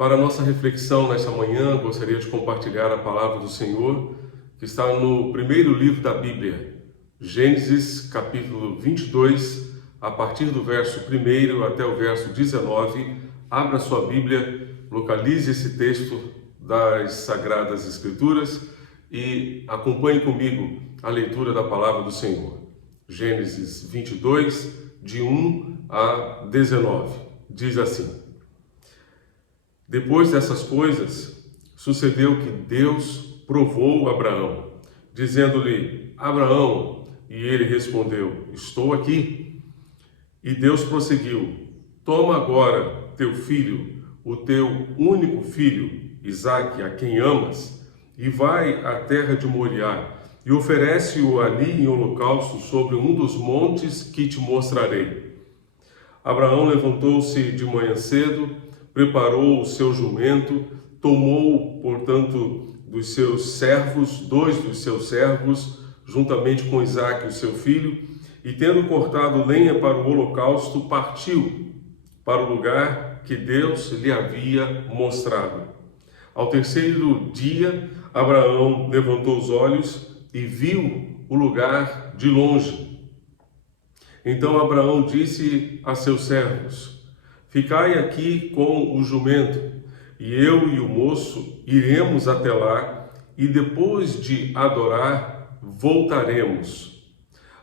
Para a nossa reflexão nesta manhã, gostaria de compartilhar a palavra do Senhor, que está no primeiro livro da Bíblia, Gênesis, capítulo 22, a partir do verso 1 até o verso 19. Abra sua Bíblia, localize esse texto das Sagradas Escrituras e acompanhe comigo a leitura da palavra do Senhor. Gênesis 22, de 1 a 19. Diz assim: Depois dessas coisas, sucedeu que Deus provou Abraão, dizendo-lhe: Abraão, e ele respondeu: Estou aqui. E Deus prosseguiu: Toma agora teu filho, o teu único filho, Isaque, a quem amas, e vai à terra de Moriá, e oferece-o ali em holocausto sobre um dos montes que te mostrarei. Abraão levantou-se de manhã cedo, preparou o seu jumento, tomou, portanto, dos seus servos, 2 dos seus servos, juntamente com Isaque, o seu filho, e tendo cortado lenha para o holocausto, partiu para o lugar que Deus lhe havia mostrado. Ao terceiro dia, Abraão levantou os olhos e viu o lugar de longe. Então Abraão disse a seus servos: Ficai aqui com o jumento, e eu e o moço iremos até lá, e depois de adorar, voltaremos.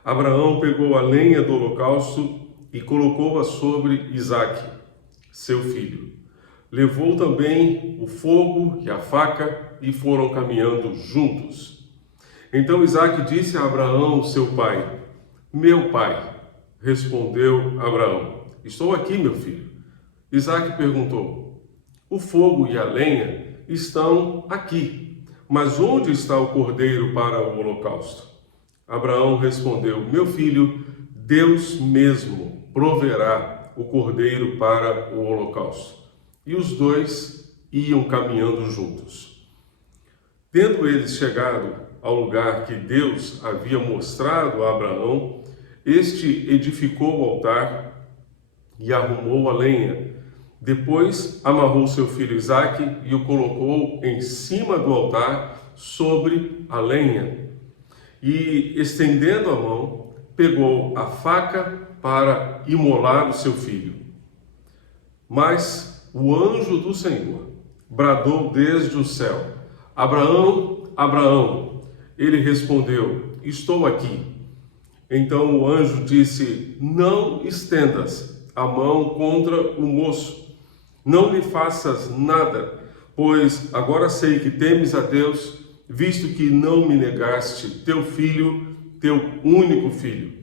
Abraão pegou a lenha do holocausto e colocou-a sobre Isaque, seu filho. Levou também o fogo e a faca e foram caminhando juntos. Então Isaque disse a Abraão, seu pai: Meu pai. Respondeu Abraão: Estou aqui, meu filho. Isaque perguntou: O fogo e a lenha estão aqui, mas onde está o cordeiro para o holocausto? Abraão respondeu: Meu filho, Deus mesmo proverá o cordeiro para o holocausto. E os dois iam caminhando juntos. Tendo eles chegado ao lugar que Deus havia mostrado a Abraão, este edificou o altar e arrumou a lenha. Depois amarrou seu filho Isaque e o colocou em cima do altar sobre a lenha. E, estendendo a mão, pegou a faca para imolar o seu filho. Mas o anjo do Senhor bradou desde o céu: Abraão, Abraão. Ele respondeu: Estou aqui. Então o anjo disse: Não estendas a mão contra o moço, não lhe faças nada, pois agora sei que temes a Deus, visto que não me negaste teu filho, teu único filho.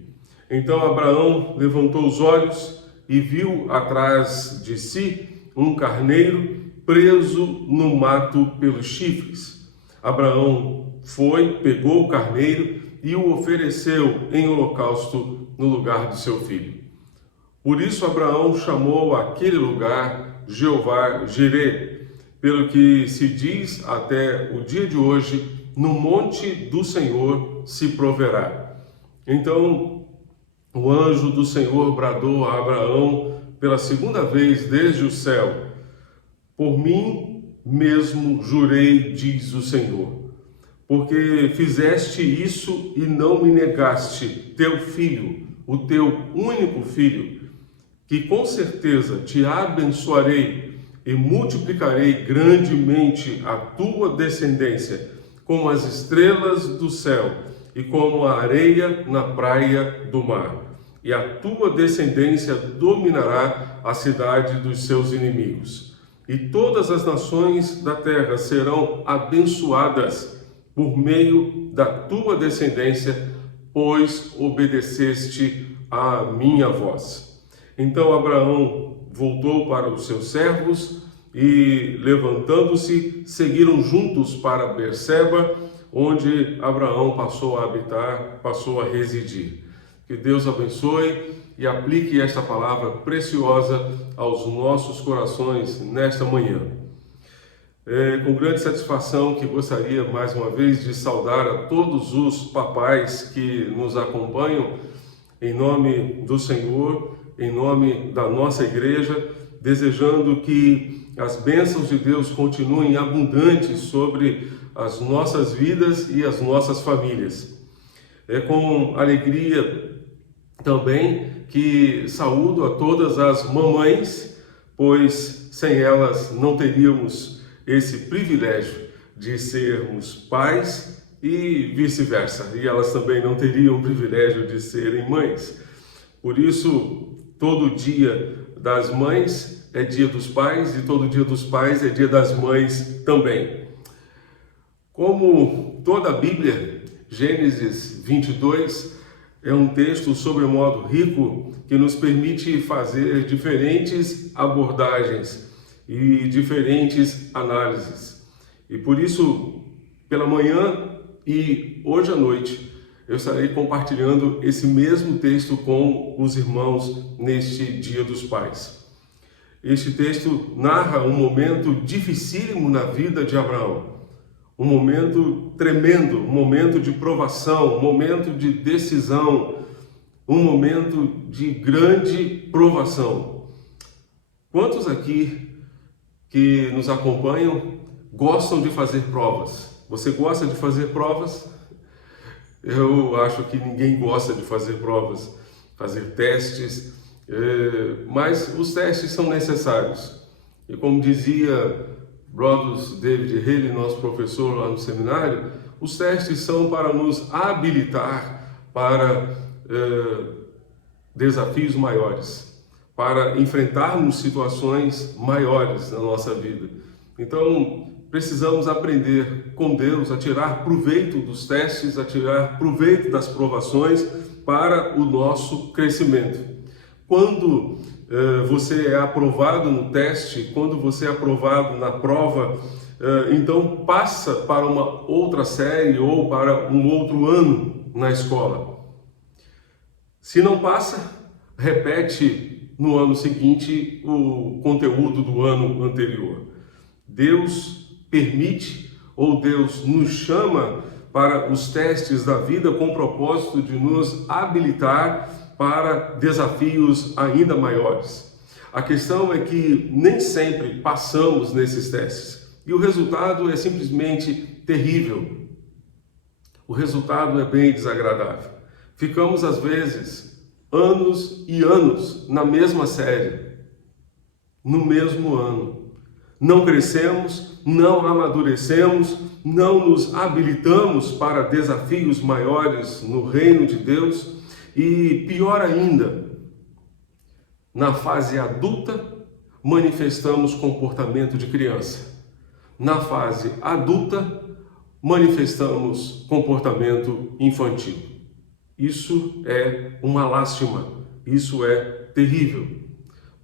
Então Abraão levantou os olhos e viu atrás de si um carneiro preso no mato pelos chifres. Abraão foi, pegou o carneiro e o ofereceu em holocausto no lugar do seu filho. Por isso Abraão chamou aquele lugar Jeová Jirê, pelo que se diz até o dia de hoje: no monte do Senhor se proverá. Então o anjo do Senhor bradou a Abraão pela segunda vez desde o céu: Por mim mesmo jurei, diz o Senhor, porque fizeste isso e não me negaste teu filho, o teu único filho, que com certeza te abençoarei e multiplicarei grandemente a tua descendência, como as estrelas do céu e como a areia na praia do mar. E a tua descendência dominará a cidade dos seus inimigos. E todas as nações da terra serão abençoadas por meio da tua descendência, pois obedeceste à minha voz. Então Abraão voltou para os seus servos e, levantando-se, seguiram juntos para Berseba, onde Abraão passou a habitar, passou a residir. Que Deus abençoe e aplique esta palavra preciosa aos nossos corações nesta manhã. Com grande satisfação que gostaria mais uma vez de saudar a todos os papais que nos acompanham, em nome do Senhor, em nome da nossa igreja, desejando que as bênçãos de Deus continuem abundantes sobre as nossas vidas e as nossas famílias. É com alegria também que saúdo a todas as mamães, pois sem elas não teríamos esse privilégio de sermos pais e vice-versa, e elas também não teriam o privilégio de serem mães. Por isso, todo dia das mães é dia dos pais e todo dia dos pais é dia das mães também. Como toda a Bíblia, Gênesis 22 é um texto sobremodo rico que nos permite fazer diferentes abordagens e diferentes análises. E por isso, pela manhã e hoje à noite, eu estarei compartilhando esse mesmo texto com os irmãos neste Dia dos Pais. Este texto narra um momento dificílimo na vida de Abraão. Um momento tremendo, um momento de provação, um momento de decisão, um momento de grande provação. Quantos aqui que nos acompanham gostam de fazer provas? Você gosta de fazer provas? Eu acho que ninguém gosta de fazer provas, fazer testes, mas os testes são necessários. E como dizia Brodus David Haley, nosso professor lá no seminário, os testes são para nos habilitar para desafios maiores, para enfrentarmos situações maiores na nossa vida. Então, precisamos aprender com Deus a tirar proveito dos testes, a tirar proveito das provações para o nosso crescimento. Quando você é aprovado no teste, quando você é aprovado na prova, então passa para uma outra série ou para um outro ano na escola. Se não passa, repete no ano seguinte o conteúdo do ano anterior. Deus permite ou Deus nos chama para os testes da vida com o propósito de nos habilitar para desafios ainda maiores. A questão é que nem sempre passamos nesses testes e o resultado é simplesmente terrível. O resultado é bem desagradável. Ficamos às vezes anos e anos na mesma série, no mesmo ano. Não crescemos, não amadurecemos, não nos habilitamos para desafios maiores no reino de Deus. E pior ainda, na fase adulta, manifestamos comportamento de criança. Na fase adulta, manifestamos comportamento infantil. Isso é uma lástima, isso é terrível.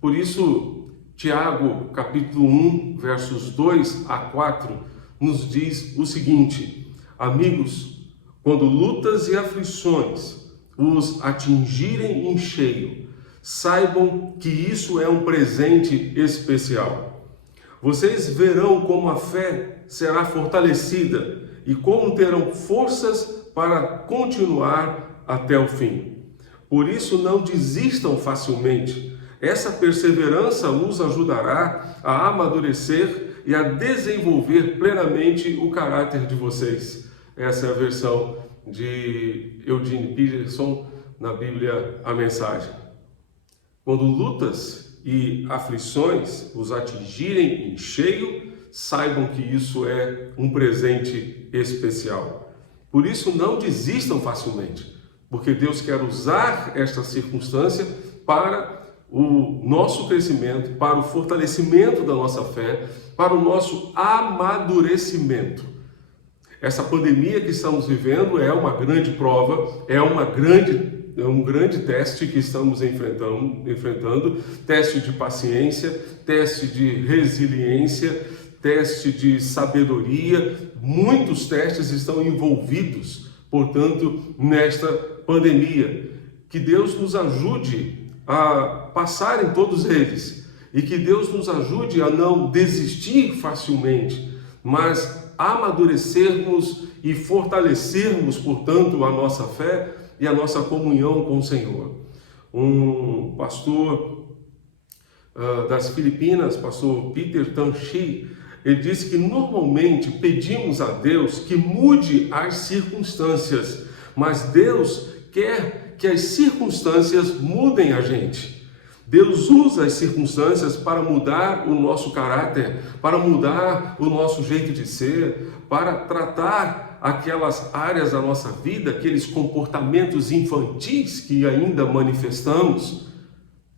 Por isso, Tiago, capítulo 1, versos 2 a 4, nos diz o seguinte: amigos, quando lutas e aflições os atingirem em cheio, saibam que isso é um presente especial. Vocês verão como a fé será fortalecida e como terão forças para continuar até o fim. Por isso não desistam facilmente. Essa perseverança os ajudará a amadurecer e a desenvolver plenamente o caráter de vocês. Essa é a versão de Eugene Peterson na Bíblia A Mensagem. Quando lutas e aflições os atingirem em cheio, saibam que isso é um presente especial. Por isso não desistam facilmente, porque Deus quer usar esta circunstância para o nosso crescimento, para o fortalecimento da nossa fé, para o nosso amadurecimento. Essa pandemia que estamos vivendo é uma grande prova, é um grande teste que estamos enfrentando, teste de paciência, teste de resiliência, teste de sabedoria. Muitos testes estão envolvidos, portanto, nesta pandemia. Que Deus nos ajude a passar em todos eles e que Deus nos ajude a não desistir facilmente, mas amadurecermos e fortalecermos, portanto, a nossa fé e a nossa comunhão com o Senhor. Um pastor das Filipinas, pastor Peter Tanchi, ele disse que normalmente pedimos a Deus que mude as circunstâncias, mas Deus quer que as circunstâncias mudem a gente. Deus usa as circunstâncias para mudar o nosso caráter, para mudar o nosso jeito de ser, para tratar aquelas áreas da nossa vida, aqueles comportamentos infantis que ainda manifestamos.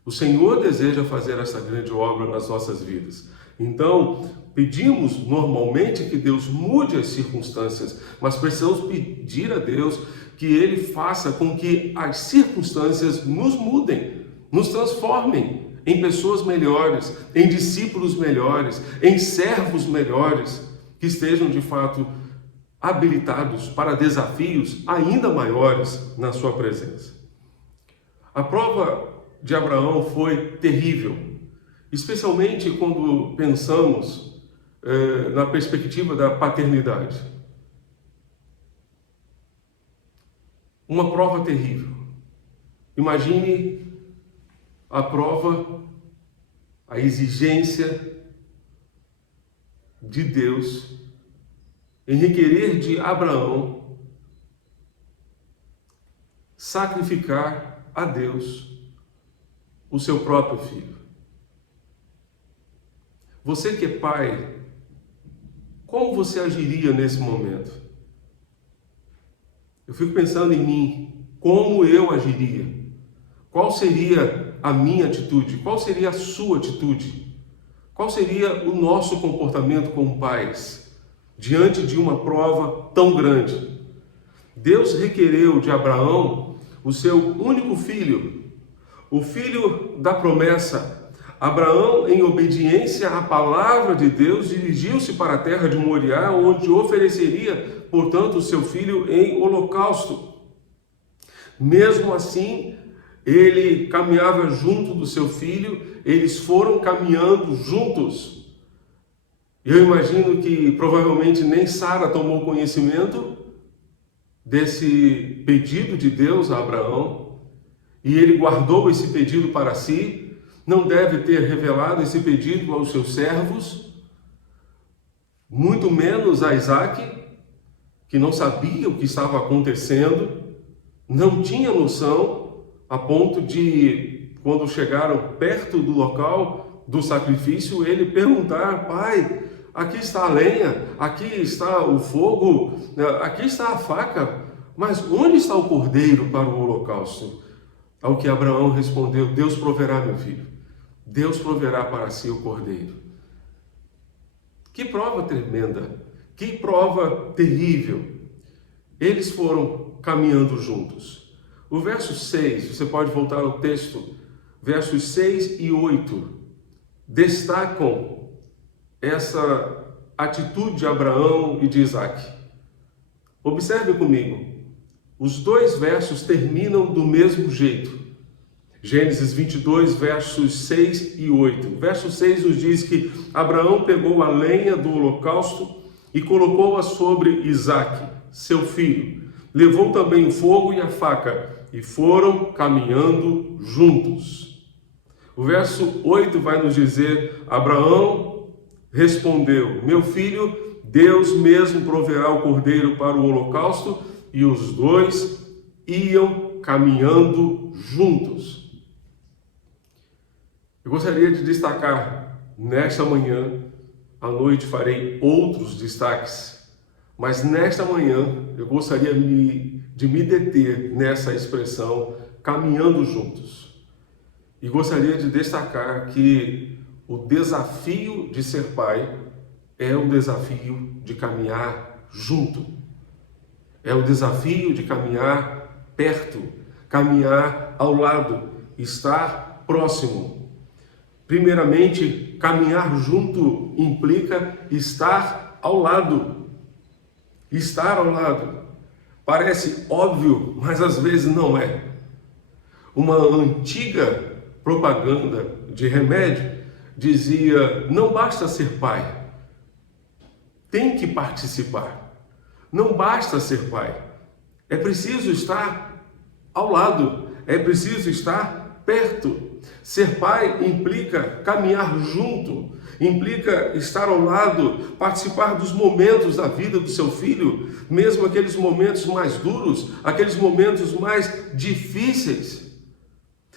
O Senhor deseja fazer essa grande obra nas nossas vidas. Então, pedimos normalmente que Deus mude as circunstâncias, mas precisamos pedir a Deus que Ele faça com que as circunstâncias nos mudem, nos transformem em pessoas melhores, em discípulos melhores, em servos melhores, que estejam de fato habilitados para desafios ainda maiores na sua presença. A prova de Abraão foi terrível, especialmente quando pensamos na perspectiva da paternidade. Uma prova terrível. Imagine a prova, a exigência de Deus em requerer de Abraão sacrificar a Deus o seu próprio filho. Você que é pai, como você agiria nesse momento? Eu fico pensando em mim, como eu agiria? Qual seria a minha atitude? Qual seria a sua atitude? Qual seria o nosso comportamento como pais diante de uma prova tão grande? Deus requereu de Abraão o seu único filho, o filho da promessa. Abraão, em obediência à palavra de Deus, dirigiu-se para a terra de Moriá, onde ofereceria, portanto, o seu filho em holocausto. Mesmo assim, ele caminhava junto do seu filho, eles foram caminhando juntos. Eu imagino que provavelmente nem Sara tomou conhecimento desse pedido de Deus a Abraão, e ele guardou esse pedido para si, não deve ter revelado esse pedido aos seus servos, muito menos a Isaque, que não sabia o que estava acontecendo, não tinha noção, a ponto de, quando chegaram perto do local do sacrifício, ele perguntar: pai, aqui está a lenha, aqui está o fogo, aqui está a faca, mas onde está o cordeiro para o holocausto? Ao que Abraão respondeu: Deus proverá, meu filho, Deus proverá para si o cordeiro. Que prova tremenda, que prova terrível. Eles foram caminhando juntos. O verso 6, você pode voltar ao texto, versos 6 e 8, destacam essa atitude de Abraão e de Isaque. Observe comigo, os dois versos terminam do mesmo jeito. Gênesis 22, versos 6 e 8. Verso 6 nos diz que Abraão pegou a lenha do holocausto e colocou-a sobre Isaque, seu filho. Levou também o fogo e a faca e foram caminhando juntos. O verso 8 vai nos dizer: Abraão respondeu: meu filho, Deus mesmo proverá o cordeiro para o holocausto. E os dois iam caminhando juntos. Eu gostaria de destacar nesta manhã, à noite farei outros destaques, mas nesta manhã eu gostaria de me deter nessa expressão, caminhando juntos. E gostaria de destacar que o desafio de ser pai é o desafio de caminhar junto. É o desafio de caminhar perto, caminhar ao lado, estar próximo. Primeiramente, caminhar junto implica estar ao lado. Estar ao lado. Parece óbvio, mas às vezes não é. Uma antiga propaganda de remédio dizia: não basta ser pai, tem que participar. Não basta ser pai, é preciso estar ao lado, é preciso estar perto. Ser pai implica caminhar junto, implica estar ao lado, participar dos momentos da vida do seu filho, mesmo aqueles momentos mais duros, aqueles momentos mais difíceis.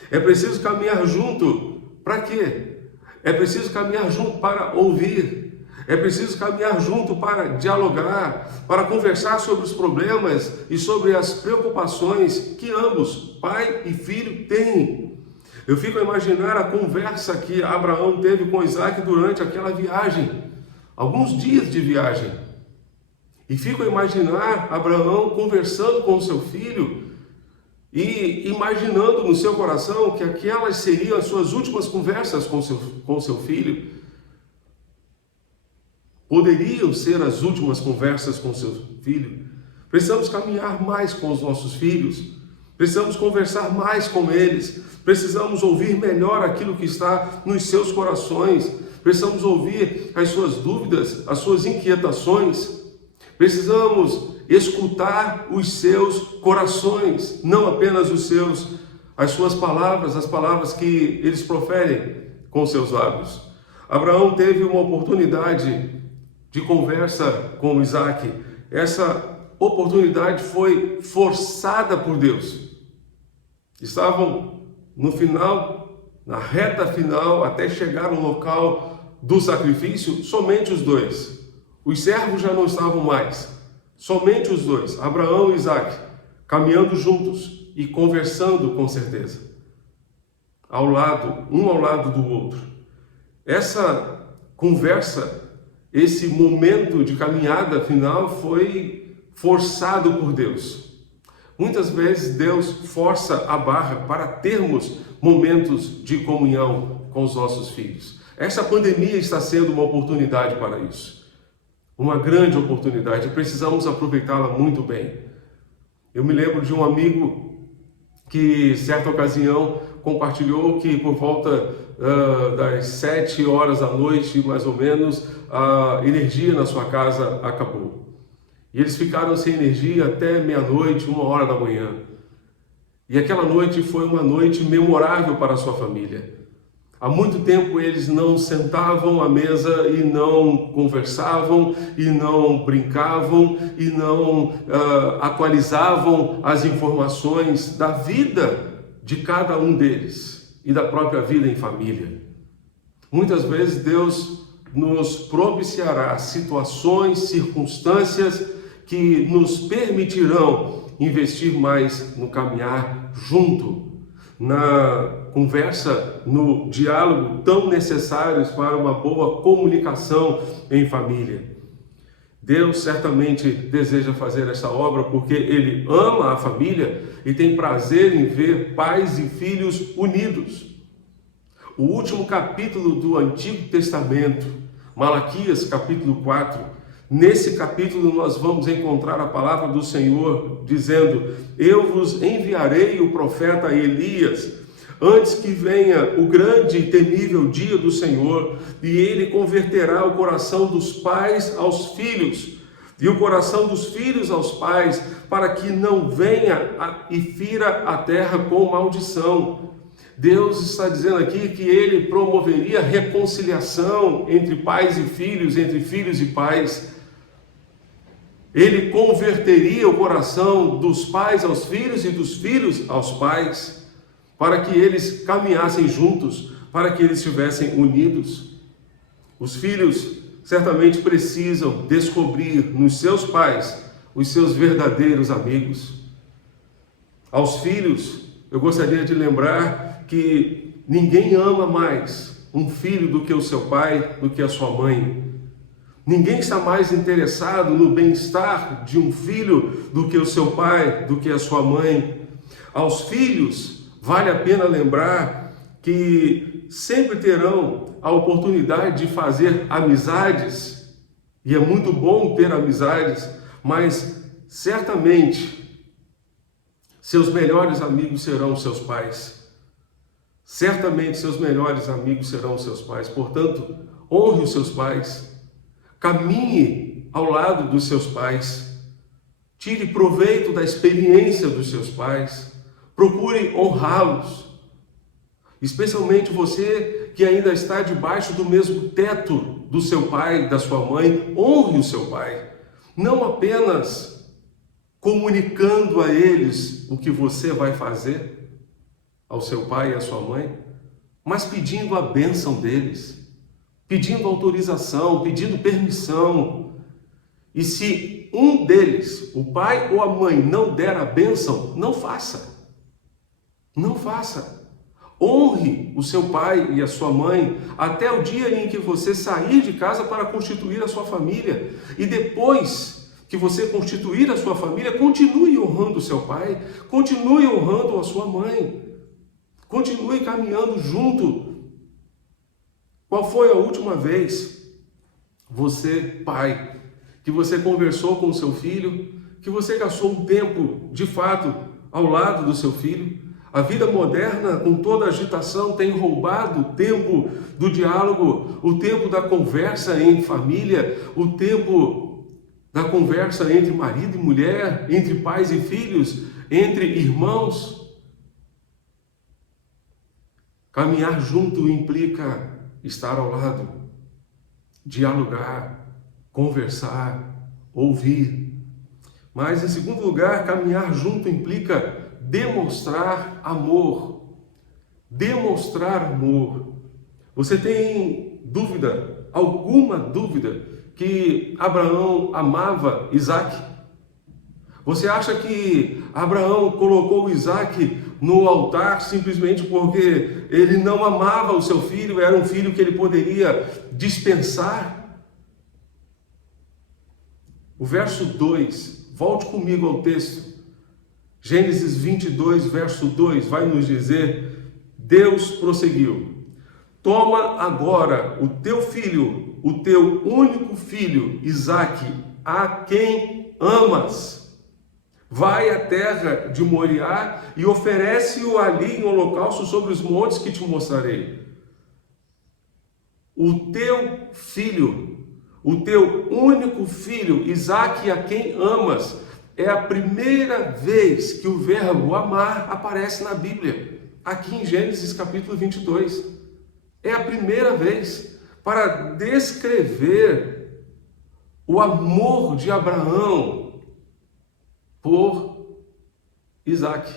É preciso caminhar junto. Para quê? É preciso caminhar junto para ouvir. É preciso caminhar junto para dialogar, para conversar sobre os problemas e sobre as preocupações que ambos, pai e filho, têm. Eu fico a imaginar a conversa que Abraão teve com Isaac durante aquela viagem, alguns dias de viagem. E fico a imaginar Abraão conversando com o seu filho e imaginando no seu coração que aquelas seriam as suas últimas conversas com o seu filho. Poderiam ser as últimas conversas com o seu filho. Precisamos caminhar mais com os nossos filhos. Precisamos conversar mais com eles. Precisamos ouvir melhor aquilo que está nos seus corações. Precisamos ouvir as suas dúvidas, as suas inquietações. Precisamos escutar os seus corações, não apenas as suas palavras, as palavras que eles proferem com seus lábios. Abraão teve uma oportunidade de conversa com Isaac. Essa oportunidade foi forçada por Deus. Estavam no final, na reta final, até chegar no local do sacrifício, somente os dois. Os servos já não estavam mais. Somente os dois, Abraão e Isaac, caminhando juntos e conversando com certeza. Um ao lado do outro. Essa conversa, esse momento de caminhada final foi forçado por Deus. Muitas vezes Deus força a barra para termos momentos de comunhão com os nossos filhos. Essa pandemia está sendo uma oportunidade para isso. Uma grande oportunidade, precisamos aproveitá-la muito bem. Eu me lembro de um amigo que, certa ocasião, compartilhou que por volta das 7 horas da noite, mais ou menos, a energia na sua casa acabou. E eles ficaram sem energia até meia-noite, 1h da manhã. E aquela noite foi uma noite memorável para a sua família. Há muito tempo eles não sentavam à mesa e não conversavam, e não brincavam, e não atualizavam as informações da vida de cada um deles e da própria vida em família. Muitas vezes Deus nos propiciará situações, circunstâncias que nos permitirão investir mais no caminhar junto, na conversa, no diálogo tão necessários para uma boa comunicação em família. Deus certamente deseja fazer essa obra porque Ele ama a família e tem prazer em ver pais e filhos unidos. O último capítulo do Antigo Testamento, Malaquias capítulo 4, nesse capítulo nós vamos encontrar a palavra do Senhor dizendo: eu vos enviarei o profeta Elias, antes que venha o grande e temível dia do Senhor, e ele converterá o coração dos pais aos filhos, e o coração dos filhos aos pais, para que não venha e fira a terra com maldição. Deus está dizendo aqui que Ele promoveria reconciliação entre pais e filhos, entre filhos e pais. Ele converteria o coração dos pais aos filhos e dos filhos aos pais, para que eles caminhassem juntos, para que eles estivessem unidos. Os filhos certamente precisam descobrir nos seus pais os seus verdadeiros amigos. Aos filhos, eu gostaria de lembrar que ninguém ama mais um filho do que o seu pai, do que a sua mãe. Ninguém está mais interessado no bem-estar de um filho do que o seu pai, do que a sua mãe. Aos filhos, vale a pena lembrar que sempre terão a oportunidade de fazer amizades, e é muito bom ter amizades, mas certamente seus melhores amigos serão os seus pais. Certamente seus melhores amigos serão os seus pais. Portanto, honre os seus pais. Caminhe ao lado dos seus pais. Tire proveito da experiência dos seus pais. Procure honrá-los. Especialmente você que ainda está debaixo do mesmo teto do seu pai, da sua mãe, honre o seu pai. Não apenas comunicando a eles o que você vai fazer, ao seu pai e à sua mãe, mas pedindo a bênção deles, pedindo autorização, pedindo permissão. E se um deles, o pai ou a mãe, não der a bênção, não faça. Não faça. Honre o seu pai e a sua mãe até o dia em que você sair de casa para constituir a sua família. E depois que você constituir a sua família, continue honrando o seu pai, continue honrando a sua mãe, continue caminhando junto. Qual foi a última vez, você, pai, que você conversou com o seu filho, que você gastou um tempo, de fato, ao lado do seu filho? A vida moderna, com toda a agitação, tem roubado o tempo do diálogo, o tempo da conversa em família, o tempo da conversa entre marido e mulher, entre pais e filhos, entre irmãos. Caminhar junto implica estar ao lado, dialogar, conversar, ouvir. Mas, em segundo lugar, caminhar junto implica demonstrar amor. Demonstrar amor. Você tem dúvida, alguma dúvida, que Abraão amava Isaque? Você acha que Abraão colocou Isaque no altar simplesmente porque ele não amava o seu filho, era um filho que ele poderia dispensar? O verso 2, volte comigo ao texto. Gênesis 22, verso 2, vai nos dizer: Deus prosseguiu: toma agora o teu filho, o teu único filho, Isaque, a quem amas. Vai à terra de Moriá e oferece-o ali em holocausto sobre os montes que te mostrarei. O teu filho, o teu único filho, Isaque, a quem amas. É a primeira vez que o verbo amar aparece na Bíblia, aqui em Gênesis capítulo 22. É a primeira vez para descrever o amor de Abraão por Isaque.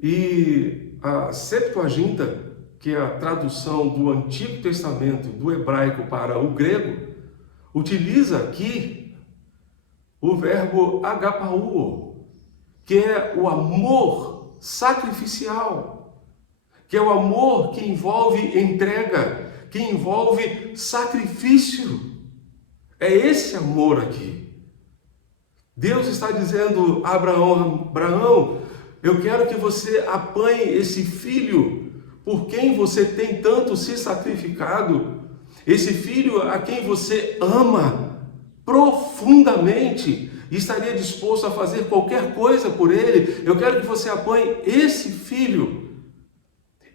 E a Septuaginta, que é a tradução do Antigo Testamento do hebraico para o grego, utiliza aqui o verbo agapauo, que é o amor sacrificial, que é o amor que envolve entrega, que envolve sacrifício. É esse amor aqui. Deus está dizendo a Abraão: Abraão, eu quero que você apanhe esse filho por quem você tem tanto se sacrificado, esse filho a quem você ama profundamente e estaria disposto a fazer qualquer coisa por ele. Eu quero que você apanhe esse filho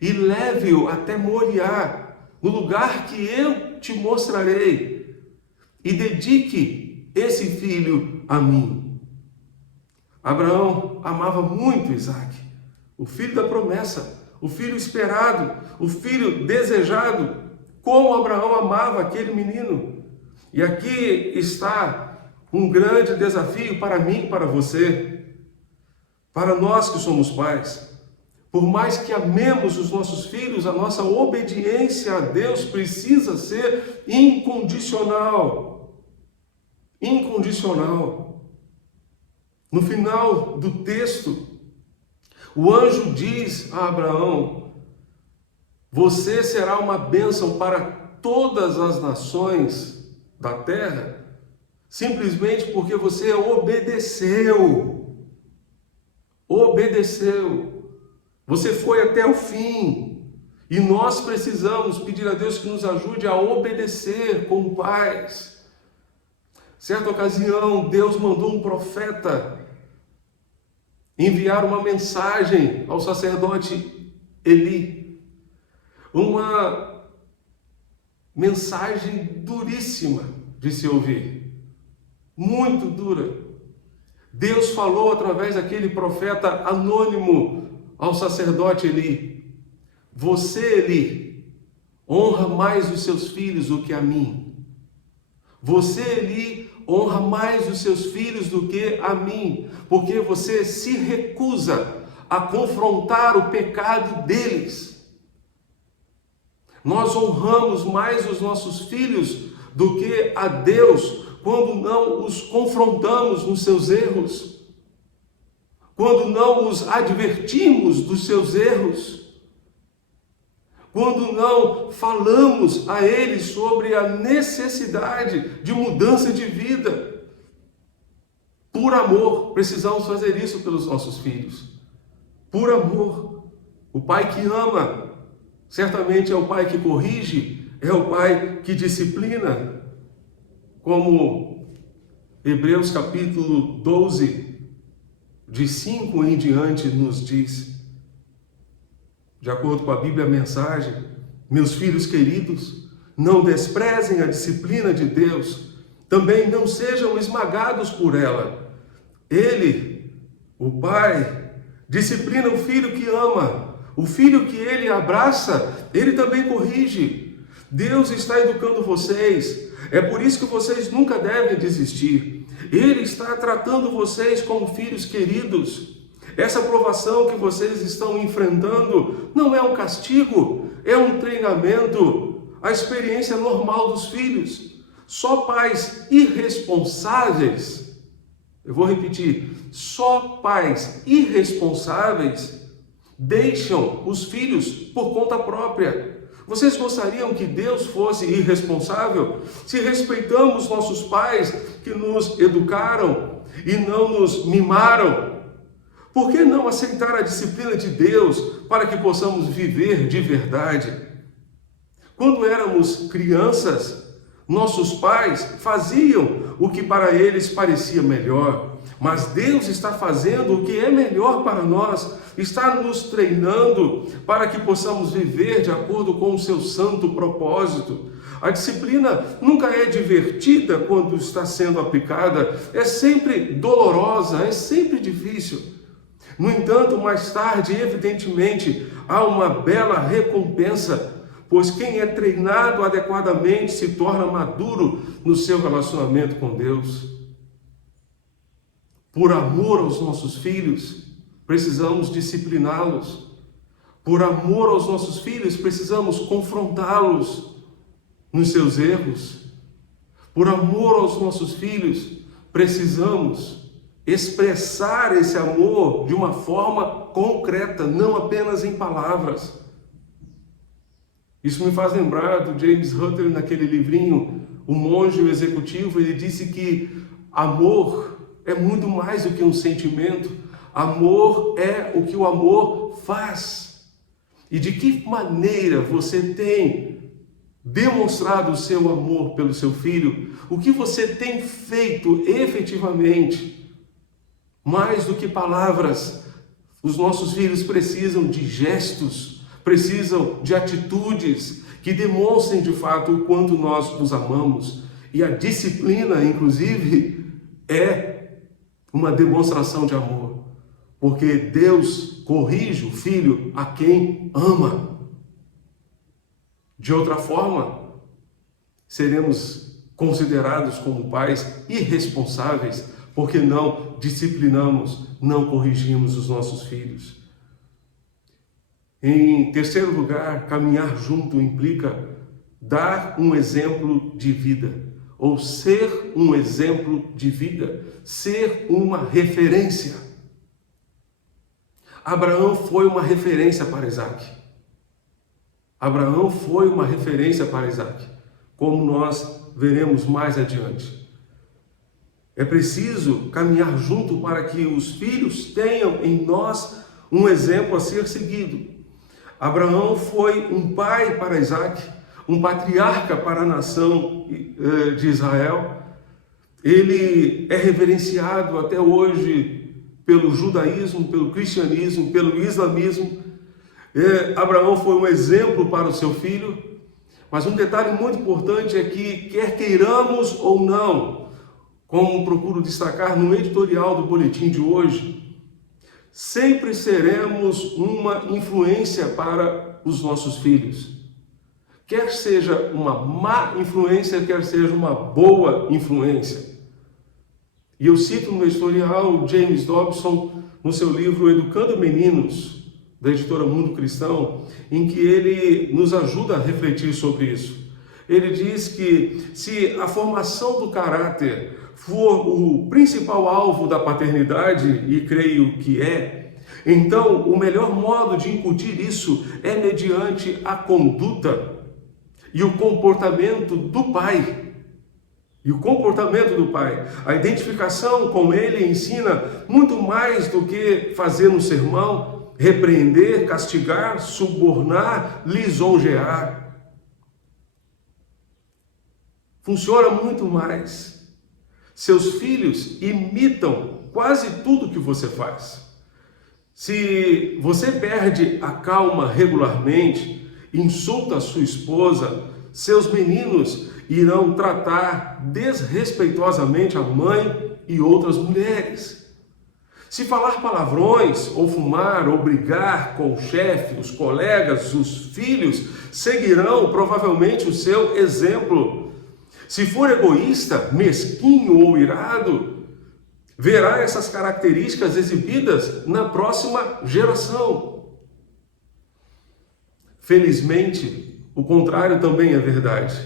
e leve-o até Moriá, no lugar que eu te mostrarei, e dedique esse filho a mim. Abraão amava muito Isaque, o filho da promessa, o filho esperado, o filho desejado, como Abraão amava aquele menino. E aqui está um grande desafio para mim e para você, para nós que somos pais. Por mais que amemos os nossos filhos, a nossa obediência a Deus precisa ser incondicional. Incondicional. No final do texto, o anjo diz a Abraão: você será uma bênção para todas as nações da terra, simplesmente porque você obedeceu. Obedeceu. Você foi até o fim. E nós precisamos pedir a Deus que nos ajude a obedecer com paz. Certa ocasião, Deus mandou um profeta enviar uma mensagem ao sacerdote Eli. Uma mensagem duríssima de se ouvir, muito dura. Deus falou através daquele profeta anônimo ao sacerdote Eli: você, Eli, honra mais os seus filhos do que a mim. Você, Eli, honra mais os seus filhos do que a mim, porque você se recusa a confrontar o pecado deles. Nós honramos mais os nossos filhos do que a Deus quando não os confrontamos nos seus erros, quando não os advertimos dos seus erros, quando não falamos a eles sobre a necessidade de mudança de vida. Por amor, precisamos fazer isso pelos nossos filhos. Por amor. O pai que ama certamente é o pai que corrige, é o pai que disciplina. Como Hebreus capítulo 12, de 5 em diante nos diz, de acordo com a Bíblia, a mensagem: meus filhos queridos, não desprezem a disciplina de Deus, também não sejam esmagados por ela. Ele, o pai, disciplina o filho que ama, o filho que ele abraça, ele também corrige. Deus está educando vocês, é por isso que vocês nunca devem desistir. Ele está tratando vocês como filhos queridos. Essa provação que vocês estão enfrentando não é um castigo, é um treinamento, a experiência normal dos filhos. Só pais irresponsáveis, eu vou repetir, só pais irresponsáveis deixam os filhos por conta própria. Vocês gostariam que Deus fosse irresponsável? Se respeitamos nossos pais que nos educaram e não nos mimaram, por que não aceitar a disciplina de Deus para que possamos viver de verdade? Quando éramos crianças, nossos pais faziam o que para eles parecia melhor, mas Deus está fazendo o que é melhor para nós, está nos treinando para que possamos viver de acordo com o seu santo propósito. A disciplina nunca é divertida quando está sendo aplicada, é sempre dolorosa, é sempre difícil. No entanto, mais tarde, evidentemente, há uma bela recompensa, pois quem é treinado adequadamente se torna maduro no seu relacionamento com Deus. Por amor aos nossos filhos, precisamos discipliná-los. Por amor aos nossos filhos, precisamos confrontá-los nos seus erros. Por amor aos nossos filhos, precisamos expressar esse amor de uma forma concreta, não apenas em palavras. Isso me faz lembrar do James Hutter naquele livrinho, O Monge e o Executivo. Ele disse que amor é muito mais do que um sentimento. Amor é o que o amor faz. E de que maneira você tem demonstrado o seu amor pelo seu filho? O que você tem feito efetivamente? Mais do que palavras, os nossos filhos precisam de gestos, precisam de atitudes que demonstrem de fato o quanto nós os amamos. E a disciplina, inclusive, é uma demonstração de amor, porque Deus corrige o filho a quem ama. De outra forma, seremos considerados como pais irresponsáveis, porque não disciplinamos, não corrigimos os nossos filhos. Em terceiro lugar, caminhar junto implica dar um exemplo de vida, ou ser um exemplo de vida, ser uma referência. Abraão foi uma referência para Isaac. Abraão foi uma referência para Isaac, como nós veremos mais adiante. É preciso caminhar junto para que os filhos tenham em nós um exemplo a ser seguido. Abraão foi um pai para Isaac, um patriarca para a nação de Israel. Ele é reverenciado até hoje pelo judaísmo, pelo cristianismo, pelo islamismo. Abraão foi um exemplo para o seu filho. Mas um detalhe muito importante é que, quer queiramos ou não, como procuro destacar no editorial do boletim de hoje, sempre seremos uma influência para os nossos filhos. Quer seja uma má influência, quer seja uma boa influência. E eu cito no editorial James Dobson, no seu livro Educando Meninos, da editora Mundo Cristão, em que ele nos ajuda a refletir sobre isso. Ele diz que se a formação do caráter for o principal alvo da paternidade, e creio que é, então o melhor modo de incutir isso é mediante a conduta e o comportamento do pai. E o comportamento do pai, a identificação com ele ensina muito mais do que fazer um sermão, repreender, castigar, subornar, lisonjear. Funciona muito mais. Seus filhos imitam quase tudo que você faz. Se você perde a calma regularmente, insulta a sua esposa, seus meninos irão tratar desrespeitosamente a mãe e outras mulheres. Se falar palavrões, ou fumar, ou brigar com o chefe, os colegas, os filhos, seguirão provavelmente o seu exemplo. Se for egoísta, mesquinho ou irado, verá essas características exibidas na próxima geração. Felizmente, o contrário também é verdade.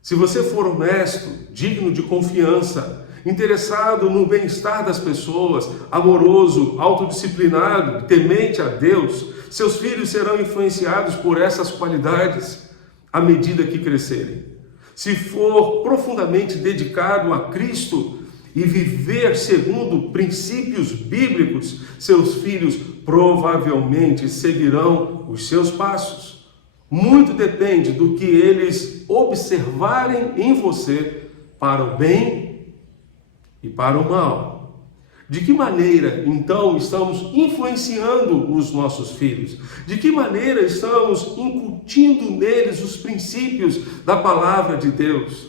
Se você for honesto, digno de confiança, interessado no bem-estar das pessoas, amoroso, autodisciplinado, temente a Deus, seus filhos serão influenciados por essas qualidades à medida que crescerem. Se for profundamente dedicado a Cristo e viver segundo princípios bíblicos, seus filhos provavelmente seguirão os seus passos. Muito depende do que eles observarem em você para o bem e para o mal. De que maneira, então, estamos influenciando os nossos filhos? De que maneira estamos incutindo neles os princípios da palavra de Deus?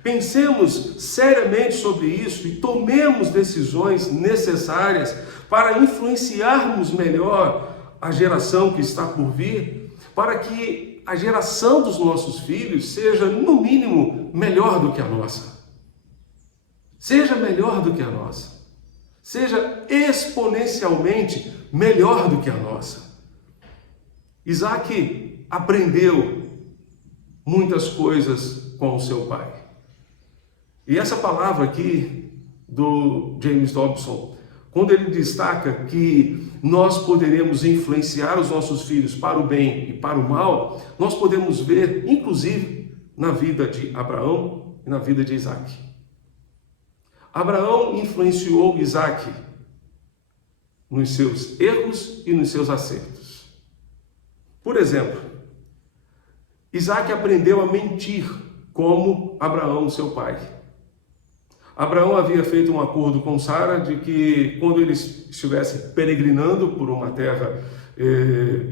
Pensemos seriamente sobre isso e tomemos decisões necessárias para influenciarmos melhor a geração que está por vir, para que a geração dos nossos filhos seja, no mínimo, melhor do que a nossa. Seja melhor do que a nossa. Seja exponencialmente melhor do que a nossa. Isaac aprendeu muitas coisas com o seu pai. E essa palavra aqui do James Dobson, quando ele destaca que nós poderemos influenciar os nossos filhos para o bem e para o mal, nós podemos ver, inclusive, na vida de Abraão e na vida de Isaac. Abraão influenciou Isaac nos seus erros e nos seus acertos. Por exemplo, Isaac aprendeu a mentir como Abraão, seu pai. Abraão havia feito um acordo com Sara de que quando eles estivessem peregrinando por uma terra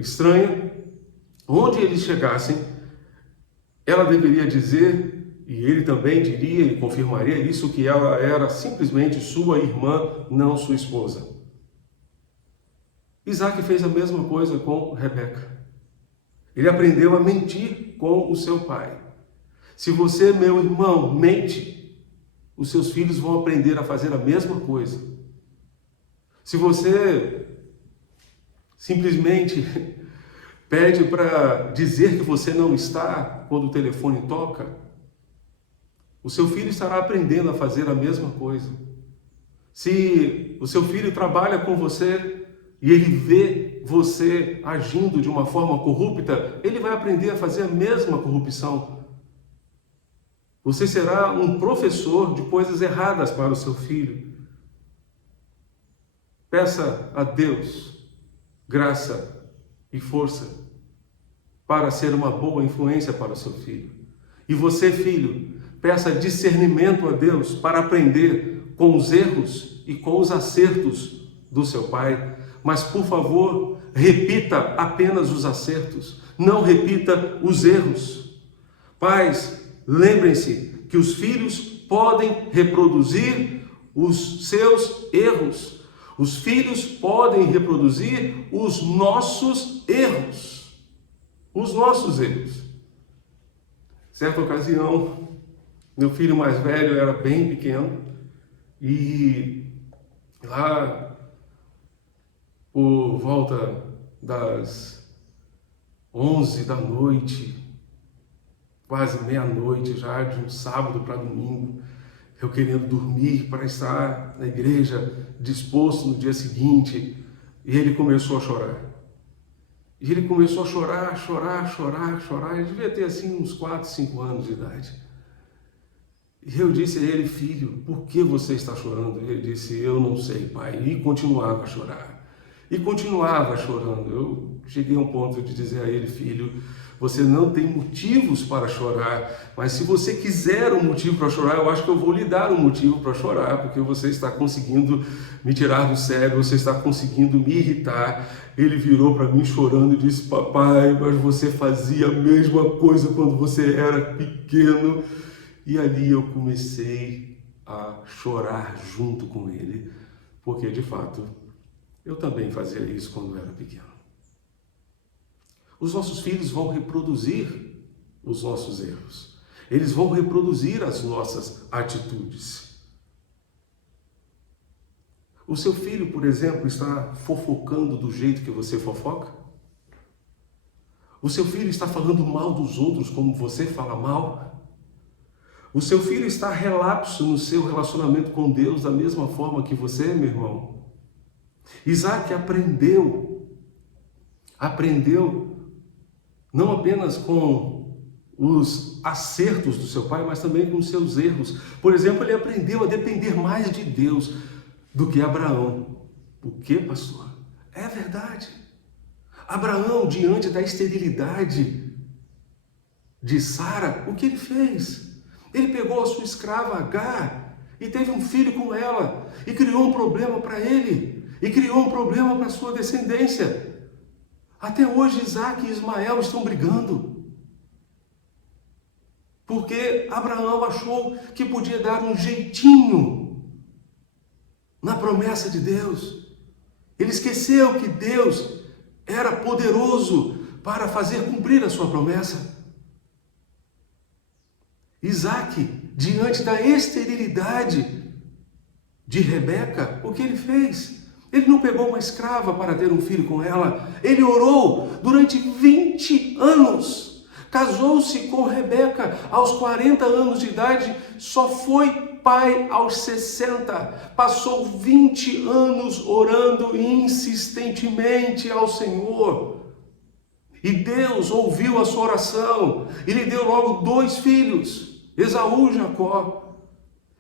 estranha, onde eles chegassem, ela deveria dizer, e ele também diria e confirmaria isso, que ela era simplesmente sua irmã, não sua esposa. Isaac fez a mesma coisa com Rebeca. Ele aprendeu a mentir com o seu pai. Se você, meu irmão, mente, os seus filhos vão aprender a fazer a mesma coisa. Se você simplesmente pede para dizer que você não está quando o telefone toca, o seu filho estará aprendendo a fazer a mesma coisa. Se o seu filho trabalha com você e ele vê você agindo de uma forma corrupta, ele vai aprender a fazer a mesma corrupção. Você será um professor de coisas erradas para o seu filho. Peça a Deus graça e força para ser uma boa influência para o seu filho. E você, filho, peça discernimento a Deus para aprender com os erros e com os acertos do seu pai. Mas, por favor, repita apenas os acertos, não repita os erros. Pais, lembrem-se que os filhos podem reproduzir os seus erros. Os filhos podem reproduzir os nossos erros. Os nossos erros. Certa ocasião, meu filho mais velho era bem pequeno e lá por volta das 11 da noite, quase meia-noite já, de um sábado para domingo, eu querendo dormir para estar na igreja disposto no dia seguinte, e ele começou a chorar. E ele começou a chorar. Ele devia ter assim uns 4, 5 anos de idade. E eu disse a ele: filho, por que você está chorando? Ele disse: eu não sei, pai. E continuava a chorar. E continuava chorando. Eu cheguei a um ponto de dizer a ele: filho, você não tem motivos para chorar, mas se você quiser um motivo para chorar, eu acho que eu vou lhe dar um motivo para chorar, porque você está conseguindo me tirar do sério, você está conseguindo me irritar. Ele virou para mim chorando e disse: papai, mas você fazia a mesma coisa quando você era pequeno. E ali eu comecei a chorar junto com ele, porque de fato eu também fazia isso quando era pequeno. Os nossos filhos vão reproduzir os nossos erros. Eles vão reproduzir as nossas atitudes. O seu filho, por exemplo, está fofocando do jeito que você fofoca? O seu filho está falando mal dos outros como você fala mal? O seu filho está relapso no seu relacionamento com Deus da mesma forma que você, meu irmão? Isaac aprendeu não apenas com os acertos do seu pai, mas também com os seus erros. Por exemplo, ele aprendeu a depender mais de Deus do que Abraão. O que, pastor? É verdade. Abraão, diante da esterilidade de Sara, o que ele fez? Ele pegou a sua escrava Agar e teve um filho com ela e criou um problema para ele e criou um problema para a sua descendência. Até hoje Isaac e Ismael estão brigando, porque Abraão achou que podia dar um jeitinho na promessa de Deus. Ele esqueceu que Deus era poderoso para fazer cumprir a sua promessa. Isaac, diante da esterilidade de Rebeca, o que ele fez? Ele não pegou uma escrava para ter um filho com ela. Ele orou durante 20 anos. Casou-se com Rebeca aos 40 anos de idade. Só foi pai aos 60. Passou 20 anos orando insistentemente ao Senhor. E Deus ouviu a sua oração. E lhe deu logo 2 filhos, Esaú e Jacó.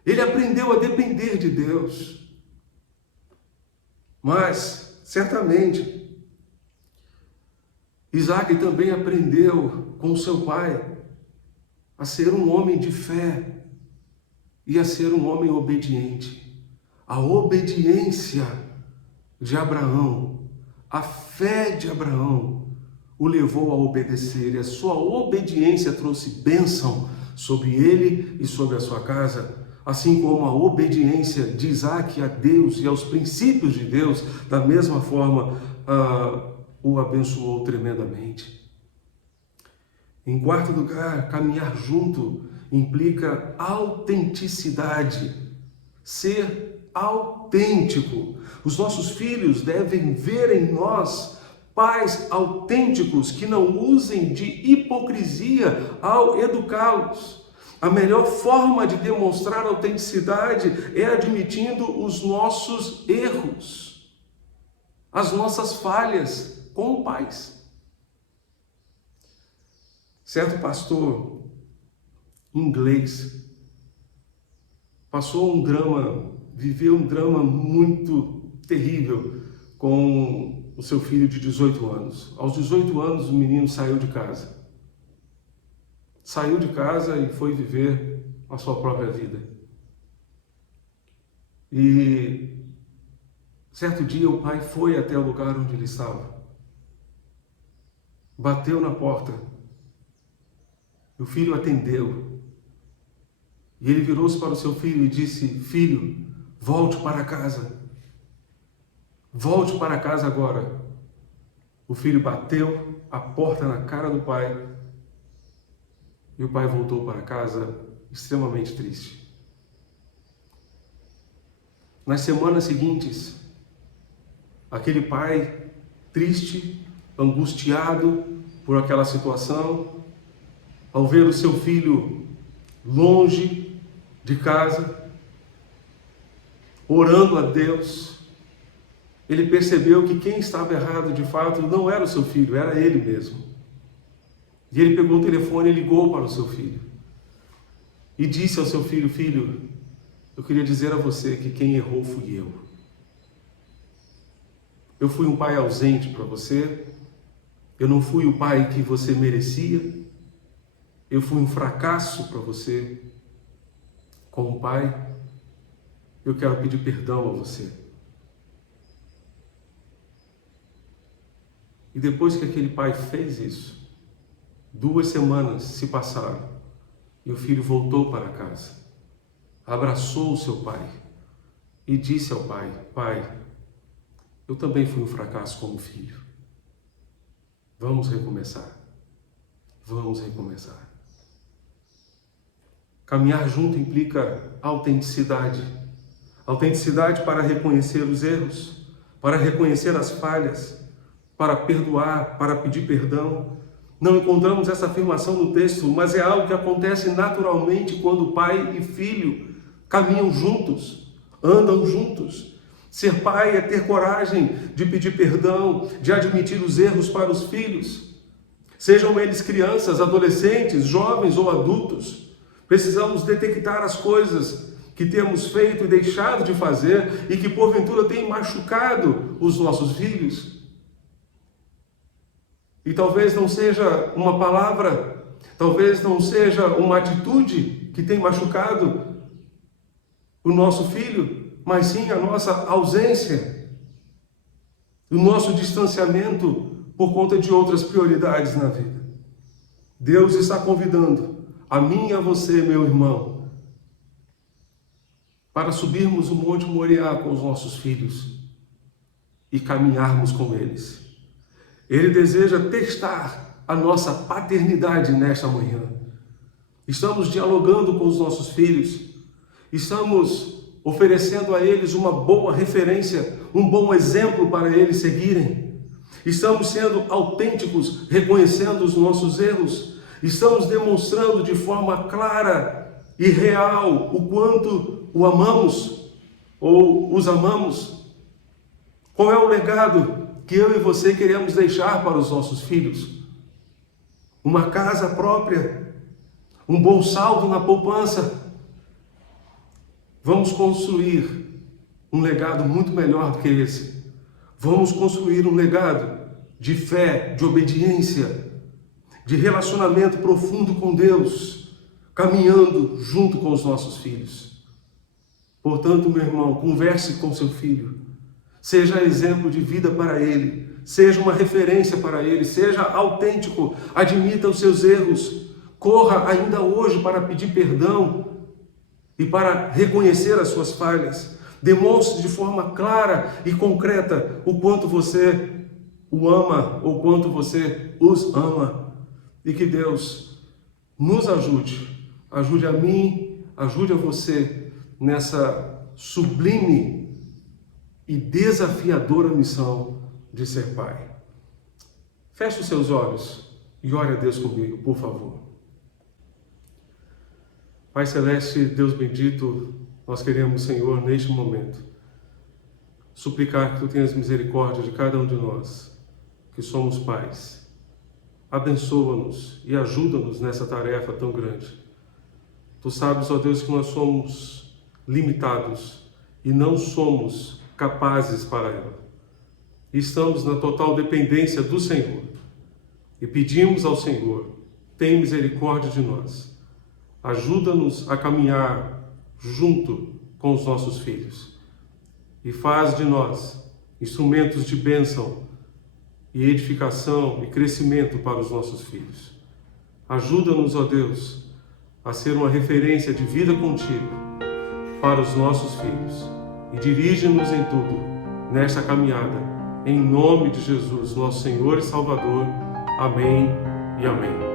Ele aprendeu a depender de Deus. Mas, certamente, Isaac também aprendeu com seu pai a ser um homem de fé e a ser um homem obediente. A obediência de Abraão, a fé de Abraão o levou a obedecer, e a sua obediência trouxe bênção sobre ele e sobre a sua casa. Assim como a obediência de Isaac a Deus e aos princípios de Deus, da mesma forma, o abençoou tremendamente. Em quarto lugar, caminhar junto implica autenticidade, ser autêntico. Os nossos filhos devem ver em nós pais autênticos que não usem de hipocrisia ao educá-los. A melhor forma de demonstrar autenticidade é admitindo os nossos erros, as nossas falhas como pais. Certo pastor inglês viveu um drama muito terrível com o seu filho de 18 anos. Aos 18 anos, o menino saiu de casa. Saiu de casa e foi viver a sua própria vida. E certo dia o pai foi até o lugar onde ele estava. Bateu na porta. O filho atendeu. E ele virou-se para o seu filho e disse: filho, volte para casa. Volte para casa agora. O filho bateu a porta na cara do pai e o pai voltou para casa extremamente triste. Nas semanas seguintes, aquele pai triste, angustiado por aquela situação, ao ver o seu filho longe de casa, orando a Deus, ele percebeu que quem estava errado de fato não era o seu filho, era ele mesmo. E ele pegou o telefone e ligou para o seu filho. E disse ao seu filho: filho, eu queria dizer a você que quem errou fui eu. Eu fui um pai ausente para você, eu não fui o pai que você merecia, eu fui um fracasso para você como pai. Eu quero pedir perdão a você. E depois que aquele pai fez isso, 2 semanas se passaram e o filho voltou para casa, abraçou o seu pai e disse ao pai: pai, eu também fui um fracasso como filho. Vamos recomeçar. Vamos recomeçar. Caminhar junto implica autenticidade. Autenticidade para reconhecer os erros, para reconhecer as falhas, para perdoar, para pedir perdão. Não encontramos essa afirmação no texto, mas é algo que acontece naturalmente quando pai e filho caminham juntos, andam juntos. Ser pai é ter coragem de pedir perdão, de admitir os erros para os filhos. Sejam eles crianças, adolescentes, jovens ou adultos, precisamos detectar as coisas que temos feito e deixado de fazer e que porventura têm machucado os nossos filhos. E talvez não seja uma palavra, talvez não seja uma atitude que tem machucado o nosso filho, mas sim a nossa ausência, o nosso distanciamento por conta de outras prioridades na vida. Deus está convidando a mim e a você, meu irmão, para subirmos o Monte Moriá com os nossos filhos e caminharmos com eles. Ele deseja testar a nossa paternidade nesta manhã. Estamos dialogando com os nossos filhos, estamos oferecendo a eles uma boa referência, um bom exemplo para eles seguirem. Estamos sendo autênticos, reconhecendo os nossos erros. Estamos demonstrando de forma clara e real o quanto o amamos ou os amamos. Qual é o legado que eu e você queremos deixar para os nossos filhos? Uma casa própria, um bom saldo na poupança. Vamos construir um legado muito melhor do que esse. Vamos construir um legado de fé, de obediência, de relacionamento profundo com Deus, caminhando junto com os nossos filhos. Portanto, meu irmão, converse com seu filho. Seja exemplo de vida para ele, seja uma referência para ele, seja autêntico, admita os seus erros, corra ainda hoje para pedir perdão e para reconhecer as suas falhas. Demonstre de forma clara e concreta o quanto você o ama ou quanto você os ama. E que Deus nos ajude, ajude a mim, ajude a você nessa sublime e desafiadora missão de ser pai. Feche os seus olhos e ore a Deus comigo, por favor. Pai Celeste, Deus bendito, nós queremos, Senhor, neste momento, suplicar que Tu tenhas misericórdia de cada um de nós, que somos pais. Abençoa-nos e ajuda-nos nessa tarefa tão grande. Tu sabes, ó Deus, que nós somos limitados e não somos capazes para ela. Estamos na total dependência do Senhor e pedimos ao Senhor: tem misericórdia de nós. Ajuda-nos a caminhar junto com os nossos filhos e faz de nós instrumentos de bênção e edificação e crescimento para os nossos filhos. Ajuda-nos, ó Deus, a ser uma referência de vida contigo para os nossos filhos e dirige-nos em tudo, nesta caminhada. Em nome de Jesus, nosso Senhor e Salvador. Amém e amém.